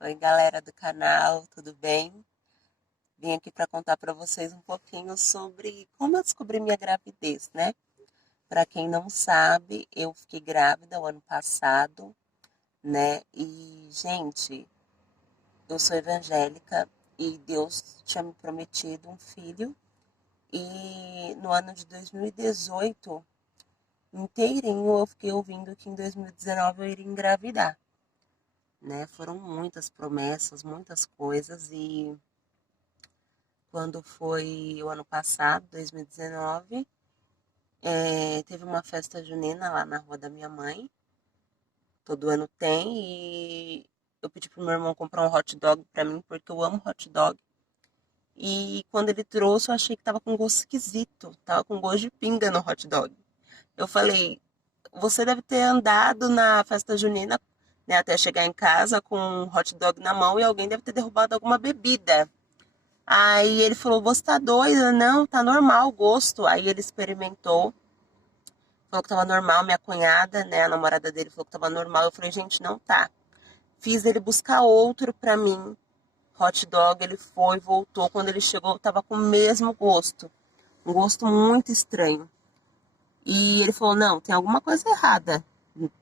Oi, galera do canal, tudo bem? Vim aqui para contar para vocês um pouquinho sobre como eu descobri minha gravidez, né? Para quem não sabe, eu fiquei grávida o ano passado, né? E, gente, eu sou evangélica e Deus tinha me prometido um filho. E no ano de 2018, inteirinho, eu fiquei ouvindo que em 2019 eu iria engravidar, né? Foram muitas promessas, muitas coisas e quando foi o ano passado, 2019, teve uma festa junina lá na rua da minha mãe. Todo ano tem e eu pedi pro meu irmão comprar um hot dog pra mim porque eu amo hot dog. E quando ele trouxe, eu achei que tava com gosto esquisito, tava com gosto de pinga no hot dog. Eu falei, você deve ter andado na festa junina, né, até chegar em casa com um hot dog na mão e alguém deve ter derrubado alguma bebida. Aí ele falou, você tá doida? Não, tá normal o gosto. Aí ele experimentou, falou que tava normal. Minha cunhada, né, a namorada dele, falou que tava normal. Eu falei, gente, não tá. Fiz ele buscar outro pra mim, hot dog. Ele foi, voltou. Quando ele chegou, tava com o mesmo gosto. Um gosto muito estranho. E ele falou, não, tem alguma coisa errada.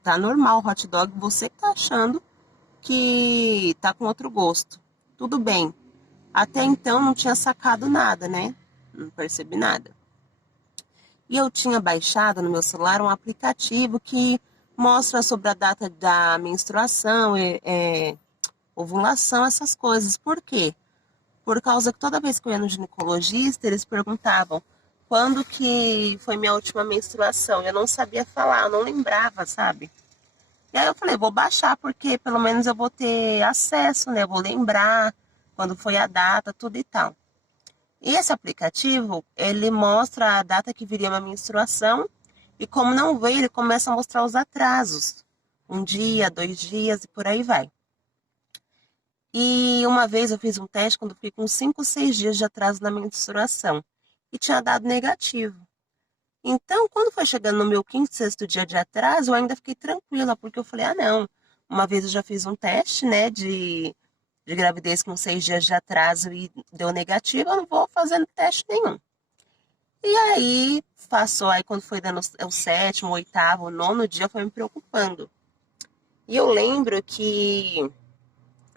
Tá normal o hot dog, você que tá achando que tá com outro gosto. Tudo bem. Até então não tinha sacado nada, né? Não percebi nada. E eu tinha baixado no meu celular um aplicativo que mostra sobre a data da menstruação, ovulação, essas coisas. Por quê? Por causa que toda vez que eu ia no ginecologista, eles perguntavam quando que foi minha última menstruação. Eu não sabia falar, eu não lembrava, sabe? E aí eu falei, vou baixar, porque pelo menos eu vou ter acesso, né? Eu vou lembrar quando foi a data, tudo e tal. E esse aplicativo, ele mostra a data que viria uma menstruação e como não veio, ele começa a mostrar os atrasos. Um dia, 2 dias e por aí vai. E uma vez eu fiz um teste quando eu fiquei com 5, 6 dias de atraso na menstruação e tinha dado negativo. Então, quando foi chegando no meu quinto, sexto dia de atraso, eu ainda fiquei tranquila, porque eu falei, ah, não. Uma vez eu já fiz um teste, né, de gravidez com 6 dias de atraso e deu negativo, eu não vou fazendo teste nenhum. E aí, passou, aí quando foi dando o sétimo, oitavo, nono dia, foi me preocupando. E eu lembro que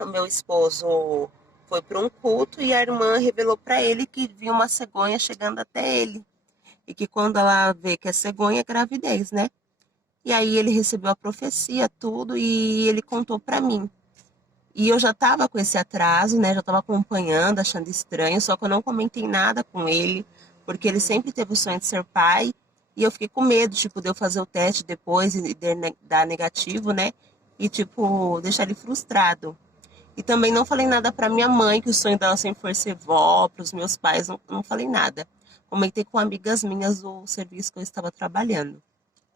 o meu esposo foi para um culto e a irmã revelou para ele que viu uma cegonha chegando até ele. E que quando ela vê que é cegonha, é gravidez, né? E aí ele recebeu a profecia, tudo, e ele contou para mim. E eu já estava com esse atraso, né? Já estava acompanhando, achando estranho, só que eu não comentei nada com ele, porque ele sempre teve o sonho de ser pai, e eu fiquei com medo, tipo, de eu fazer o teste depois e dar negativo, né? E, tipo, deixar ele frustrado. E também não falei nada para minha mãe, que o sonho dela sempre foi ser vó, para os meus pais, não falei nada. Comentei com amigas minhas do serviço que eu estava trabalhando,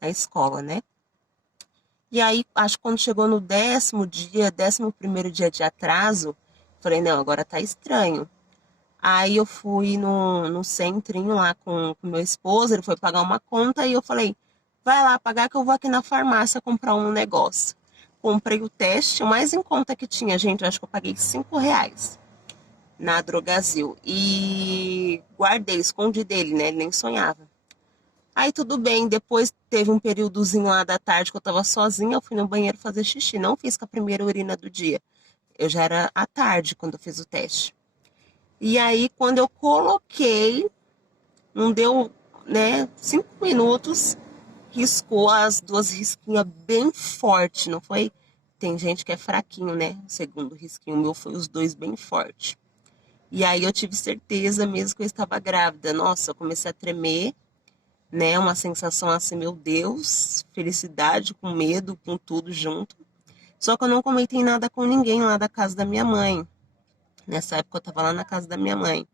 na escola, né? E aí, acho que quando chegou no 10º dia, 11º dia de atraso, falei, não, agora tá estranho. Aí eu fui no centrinho lá com meu esposo, ele foi pagar uma conta e eu falei, vai lá pagar que eu vou aqui na farmácia comprar um negócio. Comprei o teste, o mais em conta que tinha, gente, eu acho que eu paguei R$ 5 na Drogazil. E guardei, escondi dele, né? Ele nem sonhava. Aí tudo bem, depois teve um períodozinho lá da tarde que eu tava sozinha, eu fui no banheiro fazer xixi. Não fiz com a primeira urina do dia. Eu já era à tarde quando eu fiz o teste. E aí, quando eu coloquei, não deu, né, 5 minutos, riscou as duas risquinhas bem forte, não foi? Tem gente que é fraquinho, né? O segundo risquinho, o meu foi os dois bem forte. E aí eu tive certeza mesmo que eu estava grávida. Nossa, eu comecei a tremer, né? Uma sensação assim, meu Deus, felicidade com medo, com tudo junto. Só que eu não comentei nada com ninguém lá da casa da minha mãe. Nessa época eu tava lá na casa da minha mãe.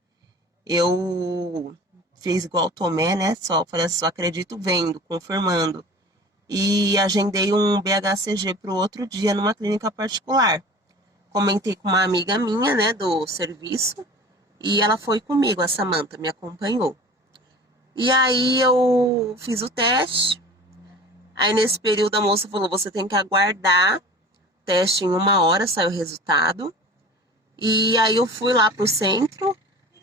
Eu fiz igual o Tomé, né? Só falei assim, só acredito vendo, confirmando. E agendei um BHCG para o outro dia numa clínica particular. Comentei com uma amiga minha, né, do serviço, e ela foi comigo, a Samantha, me acompanhou. E aí eu fiz o teste. Aí nesse período a moça falou: você tem que aguardar teste em 1 hora, saiu o resultado. E aí eu fui lá pro centro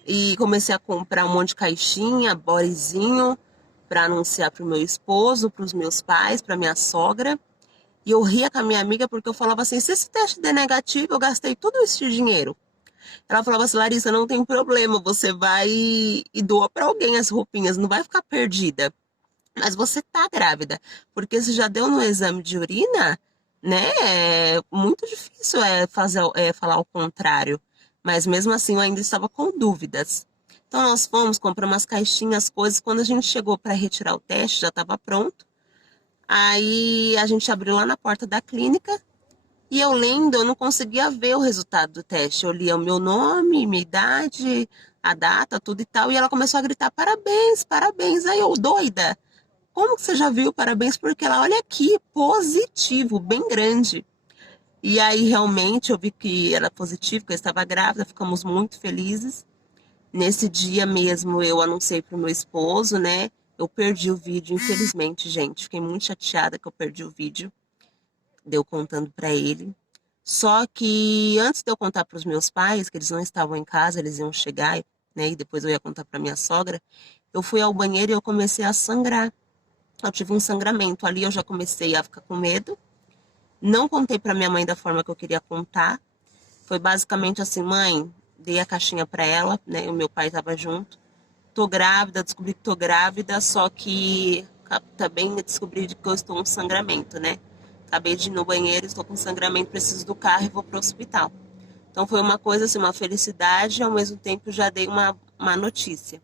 e comecei a comprar um monte de caixinha, bodezinho, para anunciar pro meu esposo, pros meus pais, pra minha sogra. E eu ria com a minha amiga porque eu falava assim, se esse teste der negativo, eu gastei tudo esse dinheiro. Ela falava assim, Larissa, não tem problema, você vai e doa para alguém as roupinhas, não vai ficar perdida. Mas você tá grávida, porque se já deu no exame de urina, né? É muito difícil falar o contrário. Mas mesmo assim eu ainda estava com dúvidas. Então nós fomos comprar umas caixinhas, coisas. Quando a gente chegou para retirar o teste, já estava pronto. Aí a gente abriu lá na porta da clínica e eu lendo, eu não conseguia ver o resultado do teste. Eu lia o meu nome, minha idade, a data, tudo e tal. E ela começou a gritar: parabéns, parabéns. Aí eu, doida, como que você já viu parabéns? Porque ela, olha aqui, positivo, bem grande. E aí realmente eu vi que era positivo, que eu estava grávida, ficamos muito felizes. Nesse dia mesmo eu anunciei para o meu esposo, né? Eu perdi o vídeo, infelizmente, gente. Fiquei muito chateada que eu perdi o vídeo, deu contando para ele. Só que antes de eu contar para os meus pais, que eles não estavam em casa, eles iam chegar, né? E depois eu ia contar para minha sogra. Eu fui ao banheiro e eu comecei a sangrar. Eu tive um sangramento ali, eu já comecei a ficar com medo. Não contei para minha mãe da forma que eu queria contar. Foi basicamente assim, mãe, dei a caixinha para ela, né? O meu pai estava junto. Tô grávida, descobri que tô grávida, só que também descobri que eu estou com sangramento, né? Acabei de ir no banheiro, estou com sangramento, preciso do carro e vou pro hospital. Então foi uma coisa assim, uma felicidade e ao mesmo tempo já dei uma notícia.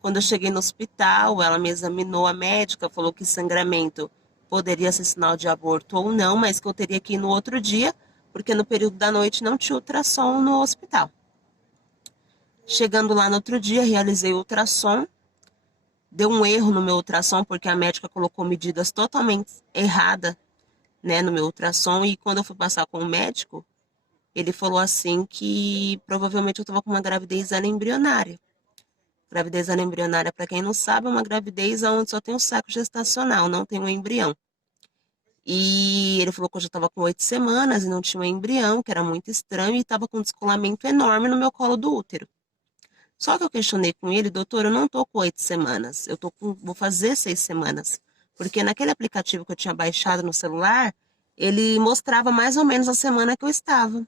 Quando eu cheguei no hospital, ela me examinou, a médica falou que sangramento poderia ser sinal de aborto ou não, mas que eu teria que ir no outro dia, porque no período da noite não tinha ultrassom no hospital. Chegando lá no outro dia, realizei o ultrassom. Deu um erro no meu ultrassom, porque a médica colocou medidas totalmente erradas, né, no meu ultrassom. E quando eu fui passar com o médico, ele falou assim que provavelmente eu estava com uma gravidez anembrionária. Gravidez anembrionária, para quem não sabe, é uma gravidez onde só tem o saco gestacional, não tem um embrião. E ele falou que eu já estava com 8 semanas e não tinha um embrião, que era muito estranho, e estava com um descolamento enorme no meu colo do útero. Só que eu questionei com ele, doutor, eu não tô com 8 semanas, vou fazer 6 semanas. Porque naquele aplicativo que eu tinha baixado no celular, ele mostrava mais ou menos a semana que eu estava.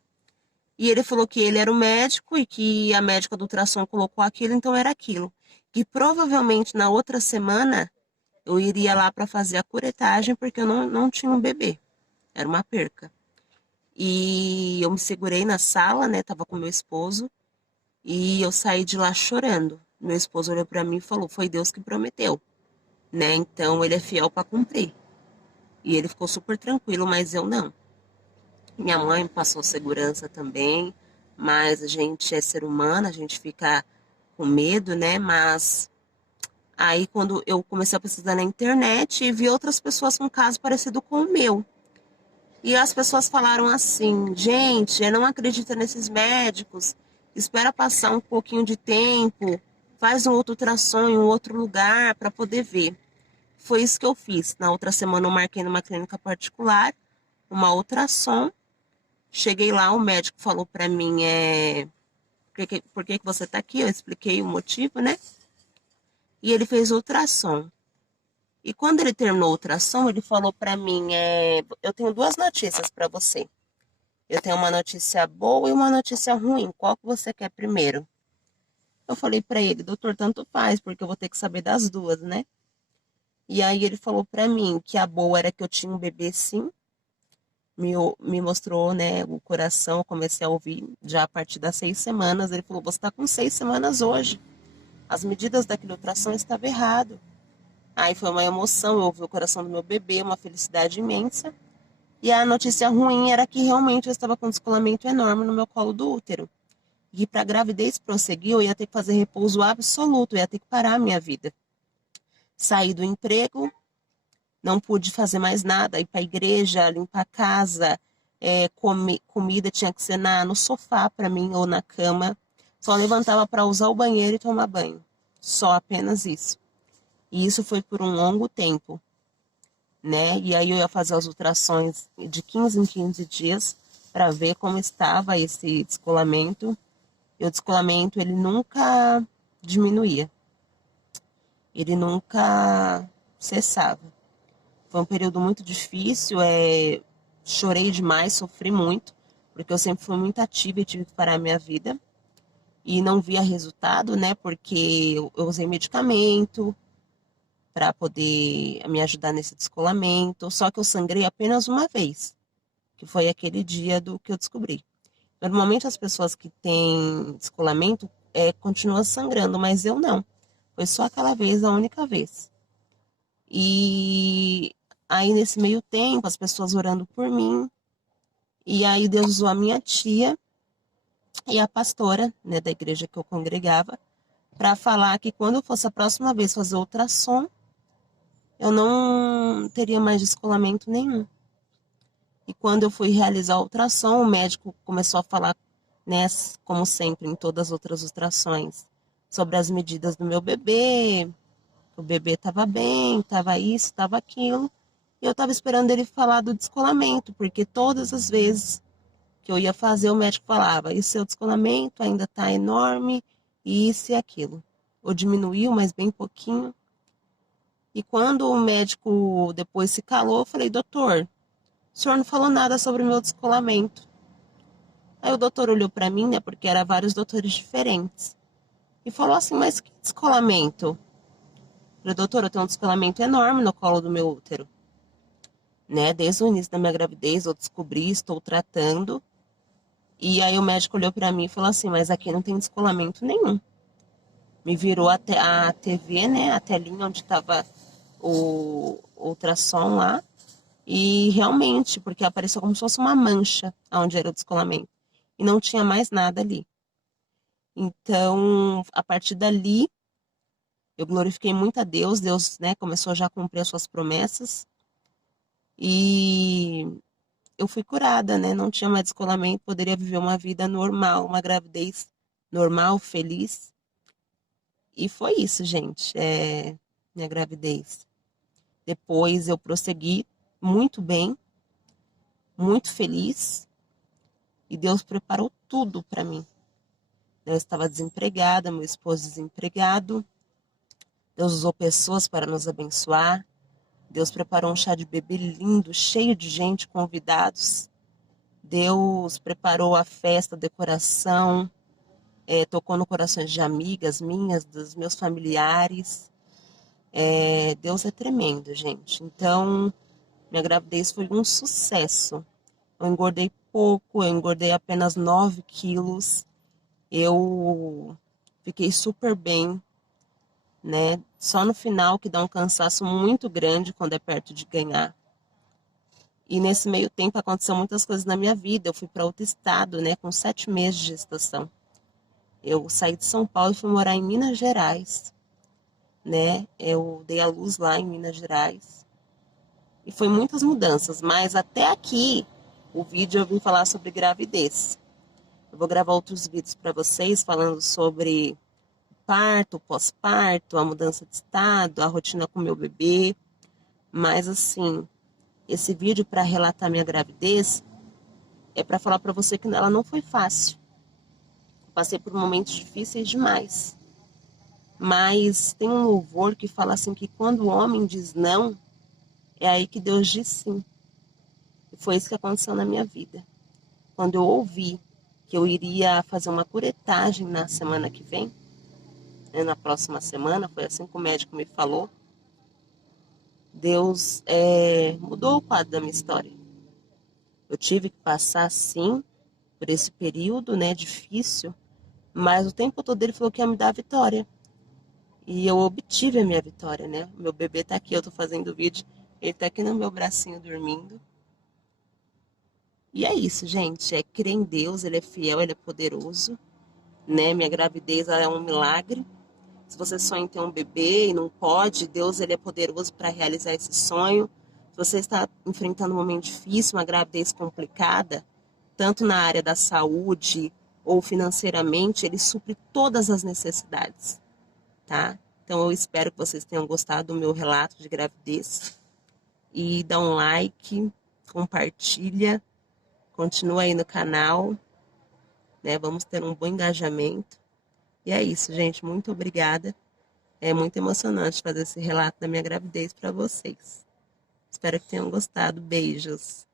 E ele falou que ele era o médico e que a médica do ultrassom colocou aquilo, então era aquilo. Que provavelmente na outra semana eu iria lá para fazer a curetagem, porque eu não tinha um bebê. Era uma perca. E eu me segurei na sala, né? Tava com meu esposo. E eu saí de lá chorando. Meu esposo olhou para mim e falou: foi Deus que prometeu, né? Então ele é fiel para cumprir. E ele ficou super tranquilo, mas eu não. Minha mãe passou segurança também, mas a gente é ser humano, a gente fica com medo, né? Mas aí quando eu comecei a pesquisar na internet e vi outras pessoas com caso parecido com o meu. E as pessoas falaram assim, gente, eu não acredito nesses médicos, espera passar um pouquinho de tempo, faz um outro ultrassom em um outro lugar para poder ver. Foi isso que eu fiz. Na outra semana eu marquei numa clínica particular, uma ultrassom. Cheguei lá, o médico falou para mim, por que você está aqui? Eu expliquei o motivo, né? E ele fez ultrassom. E quando ele terminou o ultrassom, ele falou para mim, eu tenho duas notícias para você. Eu tenho uma notícia boa e uma notícia ruim. Qual que você quer primeiro? Eu falei para ele, doutor, tanto faz, porque eu vou ter que saber das duas, né? E aí ele falou para mim que a boa era que eu tinha um bebê sim. Me mostrou, né, o coração, eu comecei a ouvir já a partir das 6 semanas. Ele falou, você está com 6 semanas hoje. As medidas daquele ultrassom estavam errado. Aí foi uma emoção, eu ouvi o coração do meu bebê, uma felicidade imensa. E a notícia ruim era que realmente eu estava com um descolamento enorme no meu colo do útero. E para a gravidez prosseguir, eu ia ter que fazer repouso absoluto, eu ia ter que parar a minha vida. Saí do emprego, não pude fazer mais nada, ir para a igreja, limpar a casa, comida tinha que ser no sofá para mim ou na cama. Só levantava para usar o banheiro e tomar banho. Só apenas isso. E isso foi por um longo tempo. né? E aí eu ia fazer as ultrações de 15 em 15 dias para ver como estava esse descolamento. E o descolamento, ele nunca diminuía. Ele nunca cessava. Foi um período muito difícil, chorei demais, sofri muito, porque eu sempre fui muito ativa e tive que parar a minha vida. E não via resultado, né? Porque eu usei medicamento para poder me ajudar nesse descolamento. Só que eu sangrei apenas uma vez, que foi aquele dia do que eu descobri. Normalmente as pessoas que têm descolamento continuam sangrando, mas eu não. Foi só aquela vez, a única vez. E aí nesse meio tempo, as pessoas orando por mim, e aí Deus usou a minha tia e a pastora, né, da igreja que eu congregava, para falar que quando eu fosse a próxima vez fazer ultrassom, eu não teria mais descolamento nenhum. E quando eu fui realizar o ultrassom, o médico começou a falar, né, como sempre, em todas as outras ultrações, sobre as medidas do meu bebê. O bebê estava bem, estava isso, estava aquilo. E eu estava esperando ele falar do descolamento, porque todas as vezes que eu ia fazer, o médico falava: e seu descolamento ainda está enorme, e isso e aquilo. Ou diminuiu, mas bem pouquinho. E quando o médico depois se calou, eu falei: doutor, o senhor não falou nada sobre o meu descolamento. Aí o doutor olhou para mim, né, porque eram vários doutores diferentes, e falou assim: mas que descolamento? Eu falei: doutor, eu tenho um descolamento enorme no colo do meu útero, né? Desde o início da minha gravidez eu descobri, estou tratando. E aí o médico olhou para mim e falou assim: mas aqui não tem descolamento nenhum. Me virou até a TV, né, a telinha onde estava o ultrassom lá. E realmente, porque apareceu como se fosse uma mancha onde era o descolamento. E não tinha mais nada ali. Então, a partir dali, eu glorifiquei muito a Deus. Deus, né, começou já a cumprir as suas promessas. E eu fui curada, né? Não tinha mais descolamento, poderia viver uma vida normal, uma gravidez normal, feliz. E foi isso, gente, minha gravidez. Depois eu prossegui muito bem, muito feliz. E Deus preparou tudo para mim. Eu estava desempregada, meu esposo desempregado. Deus usou pessoas para nos abençoar. Deus preparou um chá de bebê lindo, cheio de gente, convidados. Deus preparou a festa, a decoração, tocou no coração de amigas minhas, dos meus familiares. Deus é tremendo, gente. Então, minha gravidez foi um sucesso. Eu engordei pouco, eu engordei apenas 9 quilos. Eu fiquei super bem, né? Só no final que dá um cansaço muito grande quando é perto de ganhar. E nesse meio tempo aconteceu muitas coisas na minha vida. Eu fui para outro estado, né, com 7 meses de gestação. Eu saí de São Paulo e fui morar em Minas Gerais, né? Eu dei a luz lá em Minas Gerais. E foi muitas mudanças, mas até aqui o vídeo eu vim falar sobre gravidez. Eu vou gravar outros vídeos para vocês falando sobre parto, pós-parto, a mudança de estado, a rotina com meu bebê. Mas assim, esse vídeo para relatar minha gravidez é para falar para você que ela não foi fácil. Passei por momentos difíceis demais. Mas tem um louvor que fala assim que quando o homem diz não, é aí que Deus diz sim. E foi isso que aconteceu na minha vida. Quando eu ouvi que eu iria fazer uma curetagem na semana que vem, né, na próxima semana, foi assim que o médico me falou, Deus mudou o quadro da minha história. Eu tive que passar, sim, por esse período, né, difícil, mas o tempo todo ele falou que ia me dar a vitória. E eu obtive a minha vitória, né? Meu bebê tá aqui, eu tô fazendo vídeo, ele tá aqui no meu bracinho dormindo. E é isso, gente, é crer em Deus, ele é fiel, ele é poderoso, né? Minha gravidez é um milagre. Se você sonha em ter um bebê e não pode, Deus ele é poderoso para realizar esse sonho. Se você está enfrentando um momento difícil, uma gravidez complicada, tanto na área da saúde ou financeiramente, ele supre todas as necessidades, tá? Então eu espero que vocês tenham gostado do meu relato de gravidez e dá um like, compartilha, continua aí no canal, né? Vamos ter um bom engajamento. E é isso, gente. Muito obrigada. É muito emocionante fazer esse relato da minha gravidez para vocês. Espero que tenham gostado. Beijos.